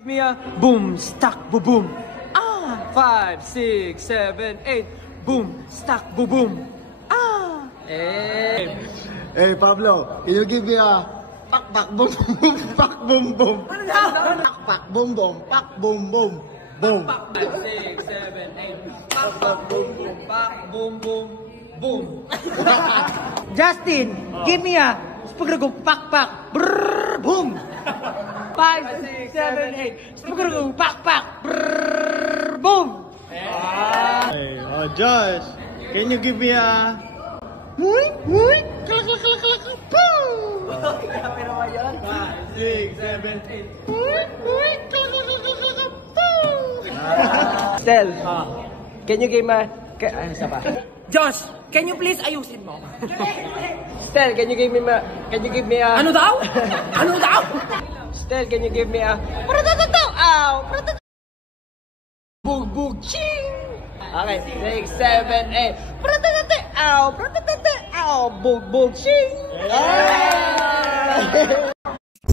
Me a boom, stack, boom, boom. Ah, 5, 6, 7, 8. Boom, stack, boom, boom. Ah, Hey Pablo, can you give me a pak pak boom boom pak boom boom? Pak pak boom boom pak boom boom boom. 5, 6, 7, 8. Pak, pak, boom, boom, pak, boom, boom, boom. Justin, give me a spaghetti pak pak brrr boom. 5, 6, 7, 8. Spaghetti pak pak brrr boom. Hey, Josh, can you give me a muy muy klak klak klak klak boom? 5, 6, 7, 8. Muy muy klak klak klak klak klak boom. Stel, can you give me isa pa? Josh, can you please ayusin mo? Stel, can you give me a Ano daw? Ano daw? Stel, can you give me a ow, bug bug ching. Okay, 6, 7, 8. Ow, ow, bug bug ching.